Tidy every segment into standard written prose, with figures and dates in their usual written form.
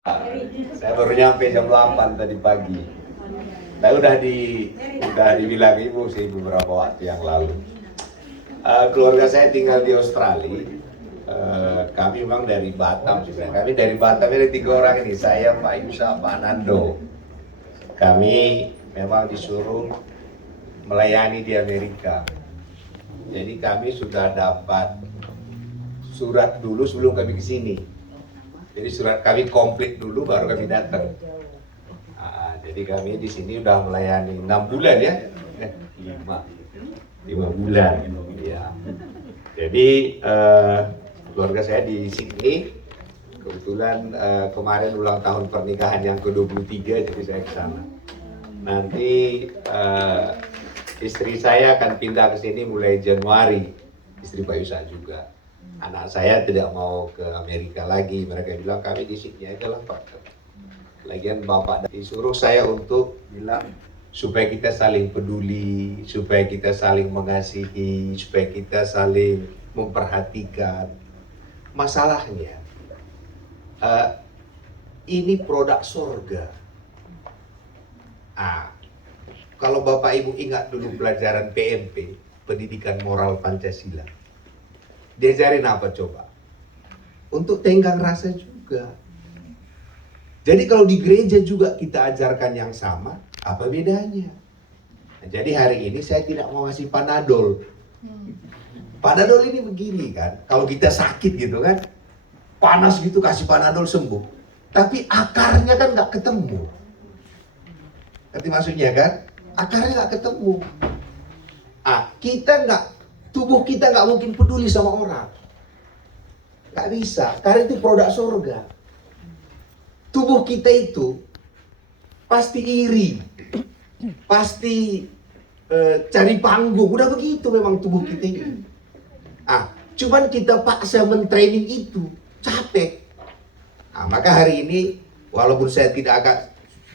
Saya baru nyampe jam 8 tadi pagi. Saya udah dibilang ibu sih beberapa waktu yang lalu. Keluarga saya tinggal di Australia. Kami memang dari Batam sebenarnya. Kami dari Batam ada 3 orang ini. Saya, Pak Yusa, Pak Nando. Kami memang disuruh melayani di Amerika. Jadi kami sudah dapat surat dulu sebelum kami ke sini. Jadi surat kami komplit dulu baru kami datang. Jadi kami di sini udah melayani 6 bulan ya, 5 bulan. Ya. Jadi keluarga saya di Sydney. Kebetulan kemarin ulang tahun pernikahan yang ke-23, jadi saya ke sana. Nanti istri saya akan pindah ke sini mulai Januari. Istri Pak Yusa juga. Anak saya tidak mau ke Amerika lagi. Mereka bilang kami di sini aja lah Pak. Lagian Bapak disuruh saya untuk bilang supaya kita saling peduli, supaya kita saling mengasihi, supaya kita saling memperhatikan. Masalahnya ini produk surga. Kalau Bapak Ibu ingat dulu pelajaran PMP, Pendidikan Moral Pancasila. Diajarin apa coba? Untuk tenggang rasa juga. Jadi kalau di gereja juga kita ajarkan yang sama, apa bedanya? Nah, jadi hari ini saya tidak mau ngasih Panadol. Panadol ini begini kan, kalau kita sakit gitu kan, panas gitu kasih Panadol sembuh. Tapi akarnya kan nggak ketemu. Ngerti maksudnya kan? Akarnya nggak ketemu. Tubuh kita nggak mungkin peduli sama orang. Nggak bisa, karena itu produk surga. Tubuh kita itu pasti iri, pasti cari panggung. Udah begitu memang tubuh kita ini. Cuman kita paksa mentraining itu, capek. Maka hari ini, walaupun saya tidak agak.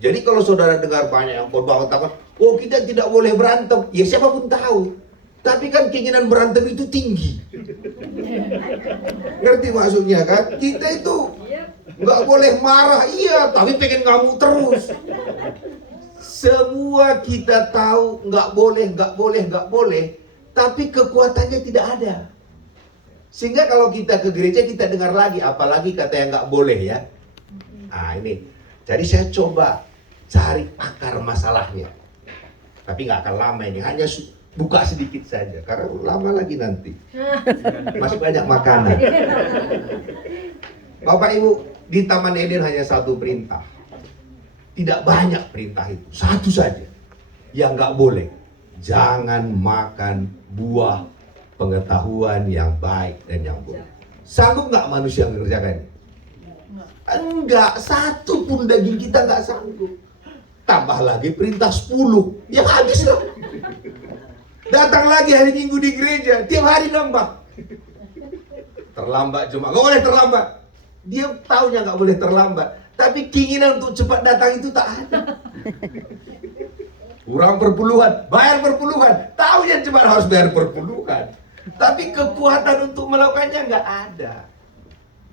Jadi kalau saudara dengar banyak yang khotbah katakan, oh kita tidak boleh berantem. Ya siapapun tahu. Tapi kan keinginan berantem itu tinggi. Ngerti maksudnya kan? Kita itu nggak boleh marah, iya, tapi pengen ngamuk terus. Semua kita tahu nggak boleh, tapi kekuatannya tidak ada. Sehingga kalau kita ke gereja kita dengar lagi, apalagi kata yang nggak boleh ya. Ini. Jadi saya coba cari akar masalahnya. Tapi nggak akan lama ini, hanya buka sedikit saja, karena lama lagi nanti. Masih banyak makanan. Bapak Ibu, di Taman Eden hanya satu perintah. Tidak banyak perintah itu, satu saja. Yang nggak boleh, jangan makan buah pengetahuan yang baik dan yang buruk. Sanggup nggak manusia mengerjakan ini? Enggak, satu pun daging kita nggak sanggup. Tambah lagi perintah 10, ya habis lah. Datang lagi hari Minggu di gereja, tiap hari nambah. Terlambat cuma, nggak boleh terlambat. Dia taunya nggak boleh terlambat, tapi keinginan untuk cepat datang itu tak ada. Kurang perpuluhan, bayar perpuluhan. Tahu yang cepat harus bayar perpuluhan, tapi kekuatan untuk melakukannya nggak ada.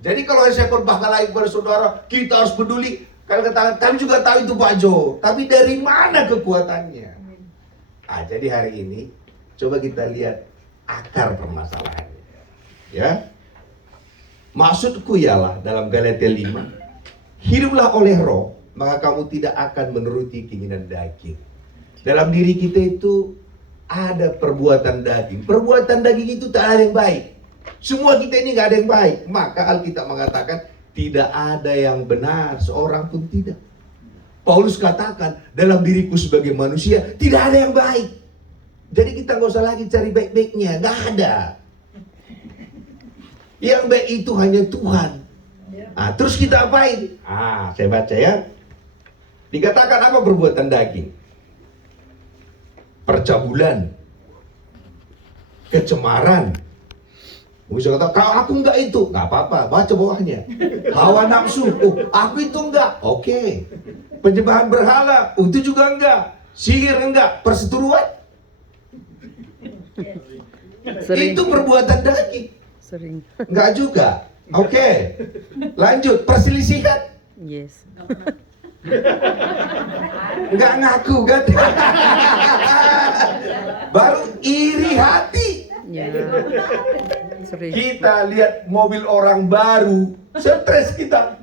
Jadi kalau saya khotbahkan lagi kepada saudara, kita harus peduli. Kalau katakan, kami juga tahu itu Pak Jo, tapi dari mana kekuatannya? Jadi hari ini coba kita lihat akar permasalahannya. Ya. Maksudku ialah dalam Galatia 5, hiduplah oleh roh, maka kamu tidak akan menuruti keinginan daging. Dalam diri kita itu ada perbuatan daging. Perbuatan daging itu tak ada yang baik. Semua kita ini gak ada yang baik. Maka Alkitab mengatakan tidak ada yang benar, seorang pun tidak. Paulus katakan dalam diriku sebagai manusia tidak ada yang baik. Jadi kita gak usah lagi cari baik-baiknya, gak ada. Yang baik itu hanya Tuhan. Terus kita apain? Saya baca ya. Dikatakan apa perbuatan daging? Percabulan, kecemaran. Bisa kata, kalau aku enggak itu, enggak apa-apa, baca bawahnya. Hawa nafsu, aku itu enggak, oke. Penyembahan berhala, itu juga enggak. Sihir enggak, perseteruan. Itu perbuatan daging. Sering. Enggak juga. Oke. Lanjut, perselisihan. Yes. Nggak ngaku kan? Baru iri hati. Ya. Sering. Kita lihat mobil orang baru, stres kita.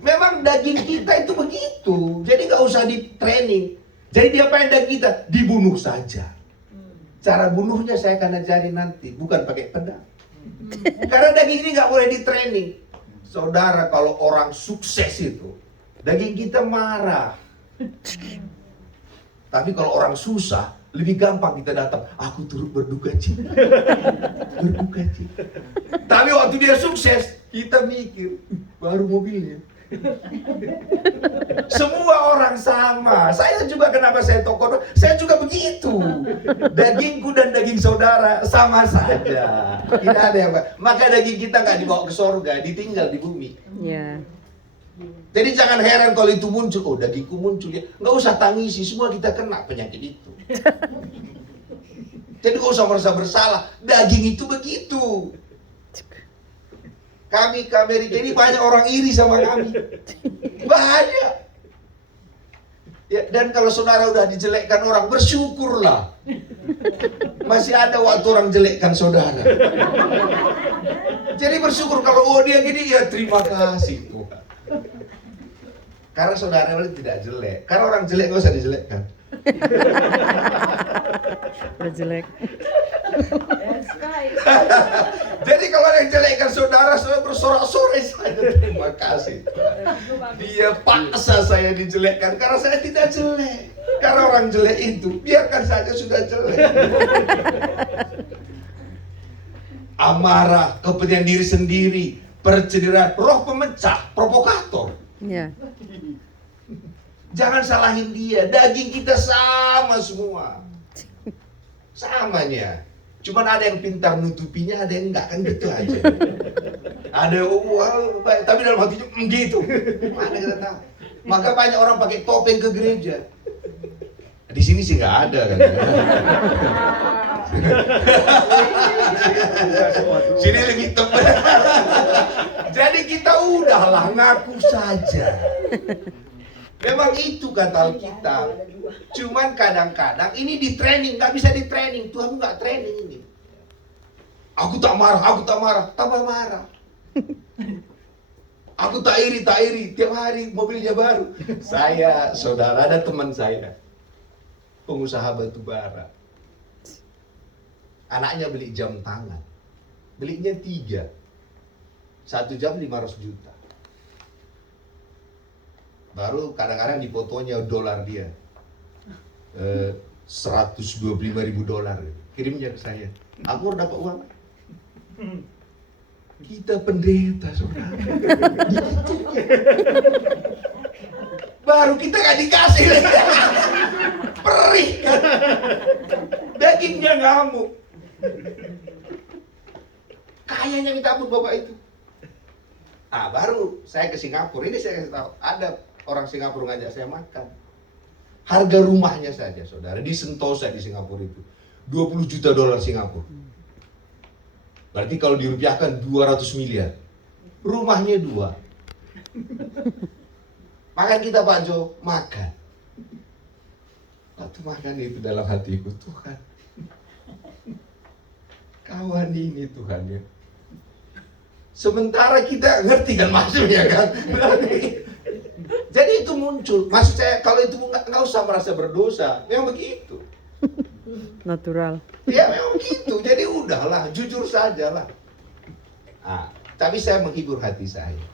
Memang daging kita itu begitu. Jadi nggak usah di training. Jadi dia pengen daging kita dibunuh saja. Cara bunuhnya saya akan ajari nanti, bukan pakai pedang. Karena daging ini nggak boleh di training. Saudara, kalau orang sukses itu, daging kita marah. Tapi kalau orang susah, lebih gampang kita datang. Aku turut berduka cita. Berduka cita. Tapi waktu dia sukses, kita mikir, baru mobilnya. Semua orang sama. Saya juga, kenapa saya tokoh? Saya juga begitu. Dagingku dan daging saudara sama saja. Tidak ada yang maka daging kita nggak dibawa ke sorga, ditinggal di bumi. Ya. Jadi jangan heran kalau itu muncul. Oh, dagingku muncul ya. Nggak usah tangisi, semua kita kena penyakit itu. Jadi nggak usah merasa bersalah. Daging itu begitu. Kami ke Amerika ini banyak orang iri sama kami. Banyak. Ya, dan kalau saudara udah dijelekkan orang, bersyukurlah. Masih ada waktu orang jelekkan saudara. Jadi bersyukur kalau dia gini, ya terima kasih Tuhan. Karena saudara tidak jelek. Karena orang jelek nggak usah dijelekkan. Udah jelek. Jadi kalau yang jelekkan saudara, saudara bersorak-sorai saja. Terima kasih Tuhan. Dia paksa saya dijelekkan karena saya tidak jelek. Karena orang jelek itu, biarkan saja sudah jelek. Amarah, kepentingan diri sendiri, percederaan, roh pemecah, provokator. Ya. Jangan salahin dia, daging kita sama semua. Samanya. Cuman ada yang pintar nutupinya, ada yang enggak, kan gitu aja. Ada yang baik, tapi dalam hatinya gitu. Mana kita tahu. Maka banyak orang pakai topeng ke gereja. Di sini sih nggak ada kan. Sini lebih tebal. Jadi kita udahlah ngaku saja. Memang itu kata Alkitab. Cuman kadang-kadang ini di training, nggak bisa di training. Tuhan nggak training ini. Aku tak marah, tambah marah. Aku tak iri, tiap hari mobilnya baru. Saya, saudara, ada teman saya, pengusaha batu bara. Anaknya beli jam tangan. Belinya 3. 1 jam 500 juta. Baru kadang-kadang di fotonya dolar dia. 125.000 dolar. Kirimnya ke saya. Aku dapat uang. Kita pendeta, saudara. Gitu. Baru kita gak dikasih lagi. Perih kan. Dagingnya ngamuk. Kayaknya minta ampun bapak itu. Ah, baru saya ke Singapura. Ini saya kasih tahu. Ada orang Singapura ngajak saya makan. Harga rumahnya saja, saudara, di Sentosa di Singapura itu 20 juta dolar Singapura. Berarti kalau dirupiahkan 200 miliar. Rumahnya 2. Makan kita Pak Jo, makan. Waktu makan itu dalam hatiku, Tuhan, kawan ini Tuhan ya. Sementara kita ngerti kan maksudnya kan. Jadi itu muncul. Maksud saya kalau itu nggak usah merasa berdosa. Memang begitu. Natural. Ya memang begitu. Jadi udahlah, jujur sajalah. Ah, tapi saya menghibur hati saya.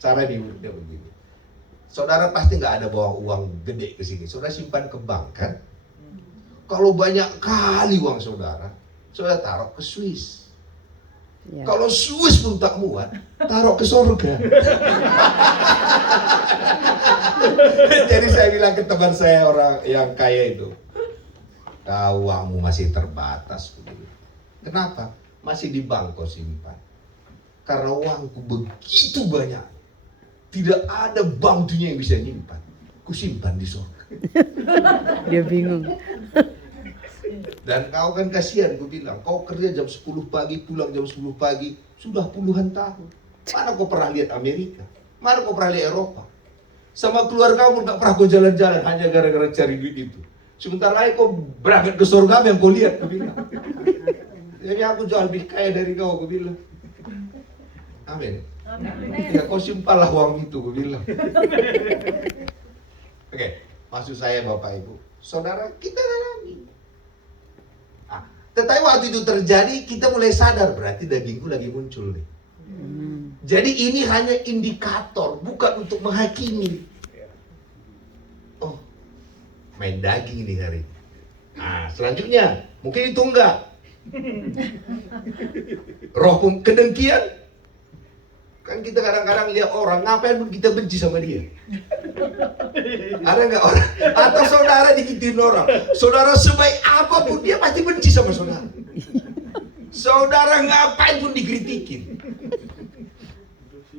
Cara dihiburnya begini. Saudara pasti nggak ada bawa uang gede ke sini. Saudara simpan ke bank kan? Kalau banyak kali uang saudara, saudara taruh ke Swiss. Ya. Kalau Swiss pun tak muat, taruh ke surga. Jadi saya bilang ke teman saya orang yang kaya itu, uangmu masih terbatas. Kenapa? Masih di bank kau simpan. Karena uangku begitu banyak. Tidak ada bank dunia yang bisa nyimpan. Ku simpan di surga. Dia bingung. Dan kau kan kasihan, ku bilang, kau kerja jam 10 pagi, pulang jam 10 pagi, sudah puluhan tahun. Mana kau pernah lihat Amerika? Mana kau pernah lihat Eropa? Sama keluarga pun gak pernah kau jalan-jalan hanya gara-gara cari duit itu. Sebentar lagi kau berangkat ke surga yang kau lihat, kau bilang. Jadi aku jauh lebih kaya dari kau, kau bilang. Amin. Ya kau simpanlah uang itu, kau bilang. Oke, maksud saya Bapak Ibu, saudara kita alami. Tetapi waktu itu terjadi, kita mulai sadar berarti dagingku lagi muncul nih. Jadi ini hanya indikator, bukan untuk menghakimi. Oh, main daging nih hari ini. Nah, selanjutnya, mungkin itu enggak. Roh kedengkian. Kan kita kadang-kadang lihat orang, ngapain pun kita benci sama dia. Ada nggak orang? Atau saudara digituin orang. Saudara sebaik apapun dia pasti benci sama saudara. Saudara ngapain pun dikritikin.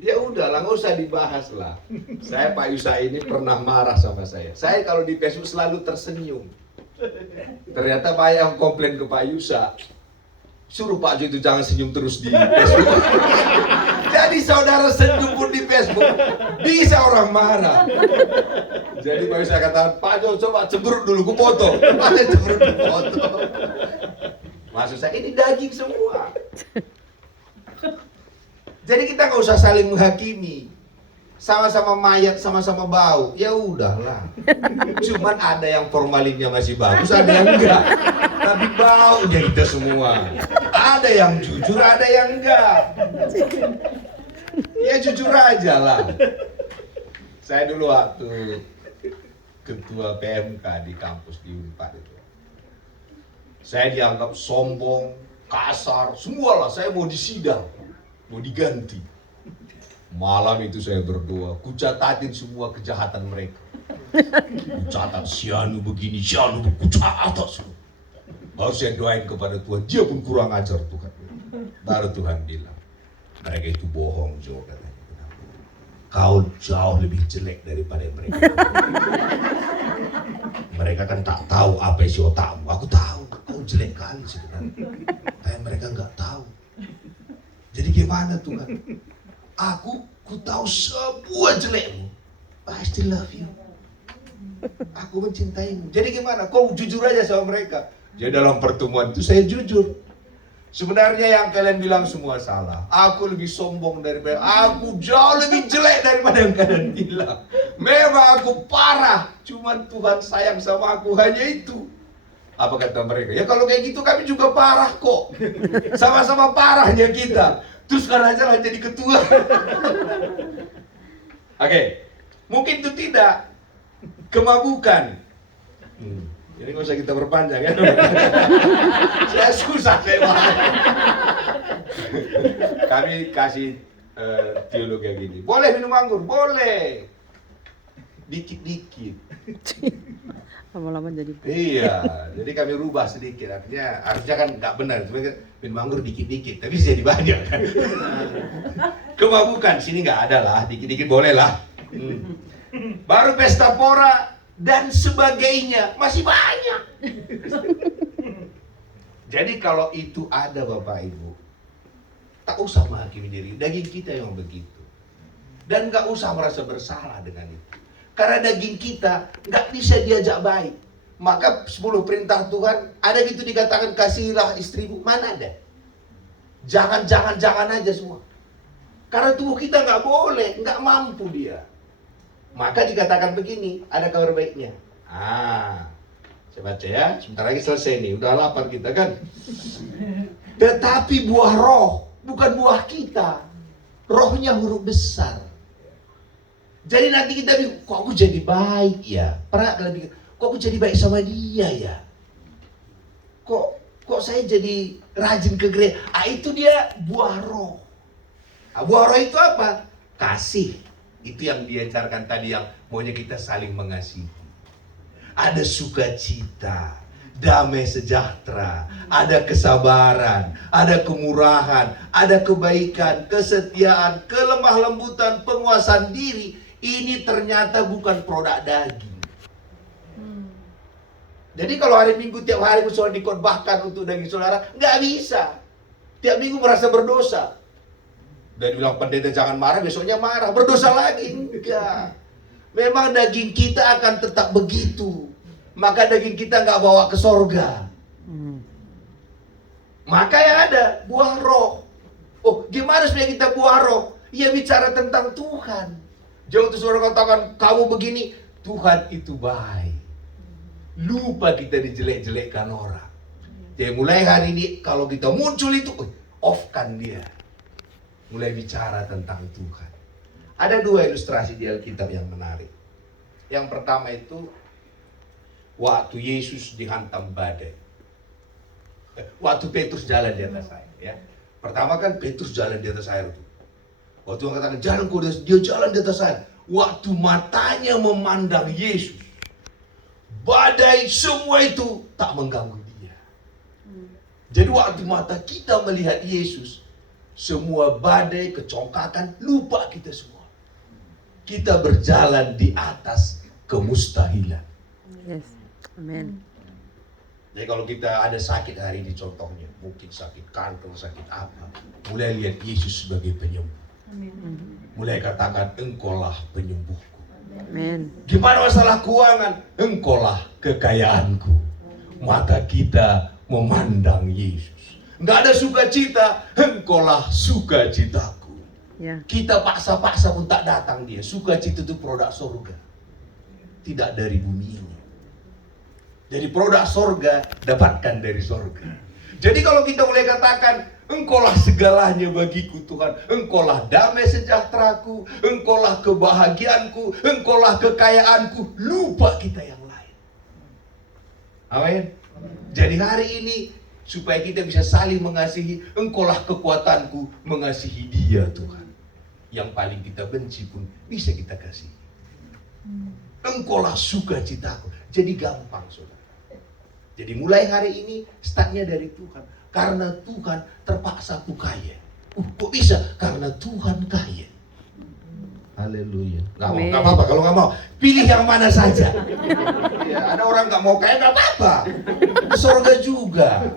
Ya udahlah, nggak usah dibahas lah. Saya Pak Yusa ini pernah marah sama saya. Saya kalau di Facebook selalu tersenyum. Ternyata banyak yang komplain ke Pak Yusa. Suruh Pak Jo itu jangan senyum terus di Facebook. Jadi saudara senyum pun di Facebook, bisa orang marah. Jadi Pak Yusa katakan, Pak Jo coba cemberut dulu, ku foto. Ada cemberut ku foto. Maksud saya ini daging semua. Jadi kita nggak usah saling menghakimi. Sama-sama mayat, sama-sama bau. Ya udahlah. Cuman ada yang formalinnya masih bagus, ada yang enggak. Tapi baunya kita semua. Ada yang jujur, ada yang enggak. Ya jujur aja lah. Saya dulu waktu ketua PMK di kampus di Unpad itu, saya dianggap sombong, kasar, semualah. Saya mau disidang, mau diganti. Malam itu saya berdoa, kucatatin semua kejahatan mereka. Kucatat Sianu begini, Sianu kucatat semua. Baru saya doain kepada Tuhan, dia pun kurang ajar Tuhan. Baru Tuhan bilang, mereka itu bohong Jo katanya. Kau jauh lebih jelek daripada mereka. Mereka kan tak tahu apa isi otakmu. Aku tahu, kau jelek kali sebenarnya. Tapi mereka nggak tahu. Jadi gimana Tuhan? Ku tahu semua jelekmu. I still love you. Aku mencintaimu. Jadi gimana? Kau jujur aja sama mereka. Jadi dalam pertemuan itu saya jujur. Sebenarnya yang kalian bilang semua salah. Aku lebih sombong daripada, aku jauh lebih jelek daripada yang kalian bilang. Memang aku parah. Cuman Tuhan sayang sama aku, hanya itu. Apa kata mereka? Ya kalau kayak gitu kami juga parah kok. Sama-sama parahnya kita. Terus sekarang aja lah jadi ketua. Oke, mungkin itu tidak. Kemabukan. Jadi nggak usah kita berpanjang ya. Saya susah saya marah. Kami kasih teologi gini. Boleh minum anggur? Boleh. Dikit-dikit. Lama-lama jadi. Iya, jadi kami rubah sedikit. Artinya harusnya kan nggak benar. Cuma minum anggur dikit-dikit, tapi bisa banyak kan. Kemabukan sini nggak ada lah, dikit-dikit boleh lah. Baru pesta pora dan sebagainya masih banyak. Jadi kalau itu ada Bapak Ibu, tak usah menghakimi diri. Daging kita yang begitu, dan nggak usah merasa bersalah dengan itu. Karena daging kita nggak bisa diajak baik. Maka 10 perintah Tuhan, ada gitu dikatakan kasihilah istrimu, mana ada? Jangan aja semua. Karena tubuh kita nggak boleh, nggak mampu dia. Maka dikatakan begini, ada kabar baiknya. Saya baca ya, sebentar lagi selesai nih, udah lapar kita kan. Tetapi buah roh, bukan buah kita. Rohnya huruf besar. Jadi nanti kita bilang, kok aku jadi baik ya? Pernah kalian pikir, kok aku jadi baik sama dia ya? Kok saya jadi rajin ke gereja? Itu dia buah roh. Buah roh itu apa? Kasih. Itu yang diajarkan tadi, yang maunya kita saling mengasihi. Ada sukacita, damai sejahtera, ada kesabaran, ada kemurahan, ada kebaikan, kesetiaan, kelemah lembutan, penguasaan diri. Ini ternyata bukan produk daging. Jadi kalau hari Minggu tiap hari saudara dikhotbahkan untuk daging saudara, nggak bisa. Tiap minggu merasa berdosa. Dan bilang pendeta jangan marah, besoknya marah, berdosa lagi. Enggak. Memang daging kita akan tetap begitu. Maka daging kita nggak bawa ke sorga. Maka yang ada buah roh. Oh, gimana supaya kita buah roh? Ya bicara tentang Tuhan. Jangan tuh saudara katakan kamu begini, Tuhan itu baik. Lupa kita dijelek-jelekkan orang. Jadi mulai hari ini kalau kita muncul itu, off-kan dia. Mulai bicara tentang Tuhan. Ada dua ilustrasi di Alkitab yang menarik. Yang pertama itu waktu Yesus dihantam badai. Waktu Petrus jalan di atas air. Ya. Pertama kan Petrus jalan di atas air itu. Waktu Tuhan katakan jalan kau, dia jalan di atas air. Waktu matanya memandang Yesus, badai semua itu tak mengganggu dia. Jadi waktu mata kita melihat Yesus, semua badai, kecongkakan, lupa kita semua. Kita berjalan di atas kemustahilan. Yes. Amin. Jadi kalau kita ada sakit hari ini contohnya, mungkin sakit kanker, sakit apa, mulai lihat Yesus sebagai penyembuh. Mulai katakan engkaulah penyembuhku. Amin. Gimana masalah keuangan? Engkaulah kekayaanku. Mata kita memandang Yesus. Nggak ada sukacita, engkaulah sukacitaku. Ya. Kita paksa-paksa pun tak datang dia. Sukacita itu produk surga, tidak dari bumi ini. Jadi produk surga dapatkan dari surga. Jadi kalau kita mulai katakan engkaulah segalanya bagiku Tuhan, engkaulah damai sejahteraku, engkaulah kebahagiaanku, engkaulah kekayaanku, lupa kita yang lain. Amin. Jadi hari ini supaya kita bisa saling mengasihi, engkaulah kekuatanku mengasihi dia Tuhan. Yang paling kita benci pun bisa kita kasih. Engkaulah sukacitaku. Jadi gampang saudara. Jadi mulai hari ini startnya dari Tuhan. Karena Tuhan terpaksa aku kaya. Kok bisa? Karena Tuhan kaya. Haleluya. Gak apa-apa kalau gak mau. Pilih yang mana saja. Ya, ada orang gak mau kaya gak apa-apa. Surga juga.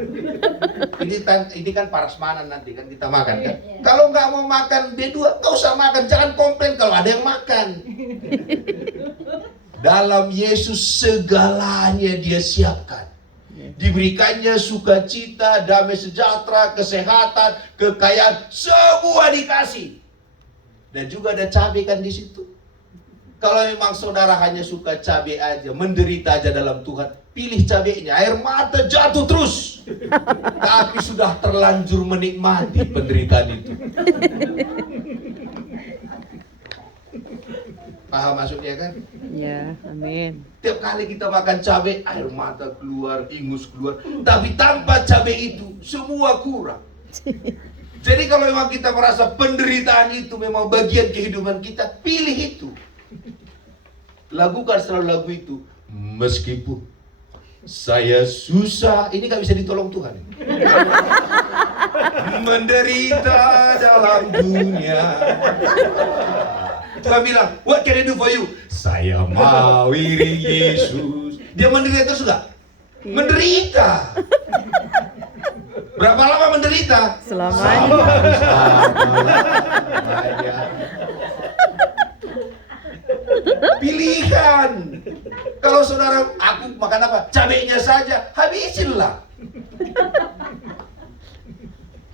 Ini kan parasmanan nanti kan kita makan kan. Kalau nggak mau makan B2, nggak usah makan. Jangan komplain kalau ada yang makan. Dalam Yesus segalanya dia siapkan. Diberikannya sukacita, damai sejahtera, kesehatan, kekayaan, semua dikasih. Dan juga ada cabai kan di situ. Kalau memang saudara hanya suka cabai aja, menderita aja dalam Tuhan, pilih cabainya, air mata jatuh terus. Tapi sudah terlanjur menikmati penderitaan itu. Paham maksudnya kan? Ya, amin. Tiap kali kita makan cabai, air mata keluar, ingus keluar. Tapi tanpa cabai itu, semua kurang. Jadi kalau memang kita merasa penderitaan itu memang bagian kehidupan kita, pilih itu. Lakukan selalu lagu itu. Meskipun saya susah, ini gak bisa ditolong Tuhan. Menderita dalam dunia. Tuhan bilang, what can I do for you? Saya mau iring Yesus. Dia menderita terus gak? Menderita. Berapa lama menderita? Selamanya. Pilihan. Kalau saudara, aku makan apa? Cabainya saja, habisinlah.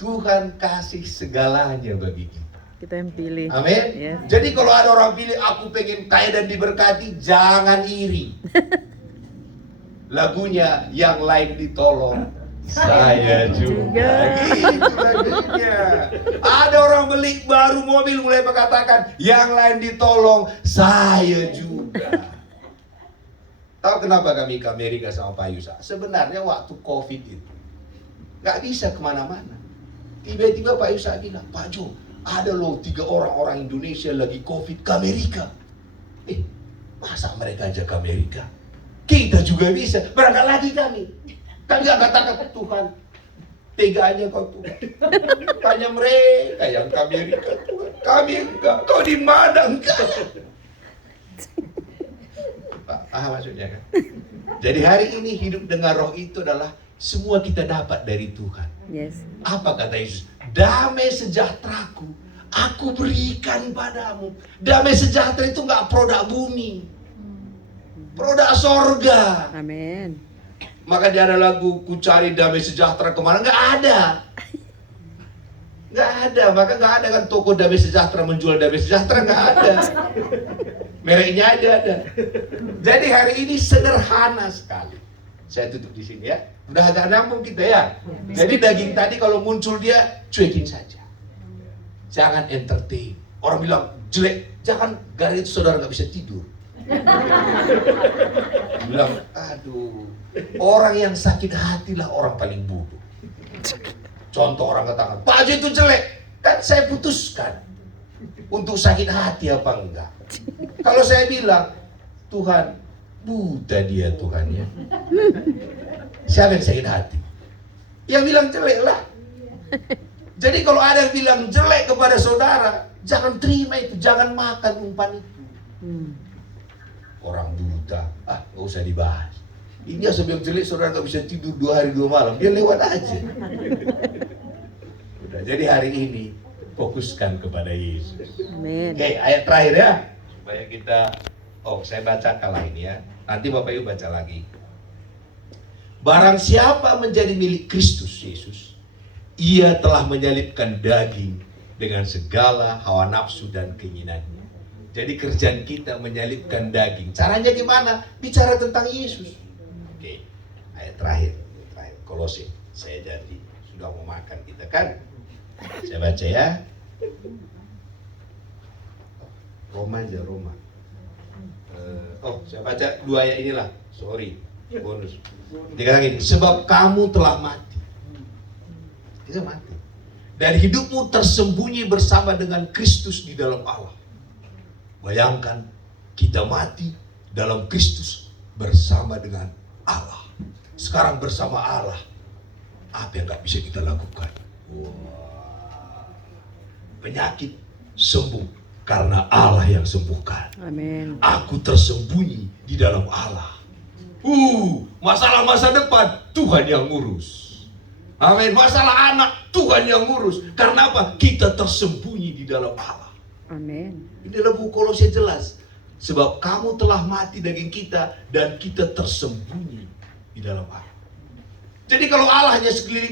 Tuhan kasih segalanya bagi kita. Kita yang pilih. Amin. Yes. Jadi kalau ada orang pilih aku pengen kaya dan diberkati, jangan iri. Lagunya yang lain ditolong, saya juga. Gitu lagunya. Ada orang beli baru mobil mulai mengatakan yang lain ditolong, saya juga. Tahu kenapa kami ke Amerika sama Pak Yusa? Sebenarnya waktu COVID itu nggak bisa kemana-mana. Tiba-tiba Pak Yusa bilang, Pak Jo, ada loh 3 orang Indonesia lagi COVID ke Amerika. Masa mereka aja ke Amerika? Kita juga bisa, berangkat lagi kami. Kami gak katakan, Tuhan, teganya kau Tuhan. Tanya mereka yang ke Amerika, Tuhan. Kami enggak, kau di mana enggak? Paham maksudnya kan? Jadi hari ini hidup dengan roh itu adalah semua kita dapat dari Tuhan. Yes. Apa kata Yesus? Damai sejahteraku Aku berikan padamu. Damai sejahtera itu nggak produk bumi, produk sorga. Amin. Maka dia ada lagu, ku cari damai sejahtera kemana? Nggak ada. Nggak ada, maka nggak ada kan toko damai sejahtera menjual damai sejahtera, nggak ada. Mereknya aja ada. Jadi hari ini sederhana sekali. Saya tutup di sini ya. Udah agak nyambung kita ya. Jadi daging tadi kalau muncul dia cuekin saja. Jangan entertain. Orang bilang jelek, jangan, gara itu saudara nggak bisa tidur. Bilang, aduh, orang yang sakit hati lah orang paling bodoh. Contoh orang katakan, Pak Haji itu jelek. Kan saya putuskan untuk sakit hati apa enggak. Kalau saya bilang, Tuhan, buta dia Tuhannya. Siapa yang sakit hati? Yang bilang jelek lah. Jadi kalau ada yang bilang jelek kepada saudara, jangan terima itu, jangan makan umpan itu. Orang buta, nggak usah dibahas. Ini sebelum jelek saudara nggak bisa tidur 2 hari 2 malam, dia lewat aja. Udah, jadi hari ini fokuskan kepada Yesus. Amin. Oke, ayat terakhir ya, supaya kita, saya bacakan lah ini ya. Nanti Bapak Ibu baca lagi. Barang siapa menjadi milik Kristus Yesus, ia telah menyalibkan daging dengan segala hawa nafsu dan keinginannya. Jadi kerjaan kita menyalibkan daging. Caranya gimana? Bicara tentang Yesus. Oke, ayat terakhir. Kolose. Saya janji sudah mau makan kita kan. Saya baca ya. Roma aja, Roma. Saya baca 2 ayat inilah. Sorry, bonus. Dikatakan gini, sebab kamu telah mati. Kita mati. Dan hidupmu tersembunyi bersama dengan Kristus di dalam Allah. Bayangkan, kita mati dalam Kristus bersama dengan Allah. Sekarang bersama Allah, apa yang gak bisa kita lakukan? Penyakit sembuh karena Allah yang sembuhkan. Amin. Aku tersembunyi di dalam Allah. Masalah masa depan Tuhan yang ngurus. Amin. Masalah anak Tuhan yang ngurus. Karena apa? Kita tersembunyi di dalam Allah. Amin. Ini dalam buku Kolose jelas. Sebab kamu telah mati daging kita dan kita tersembunyi di dalam Allah. Jadi kalau Allah hanya sekeliling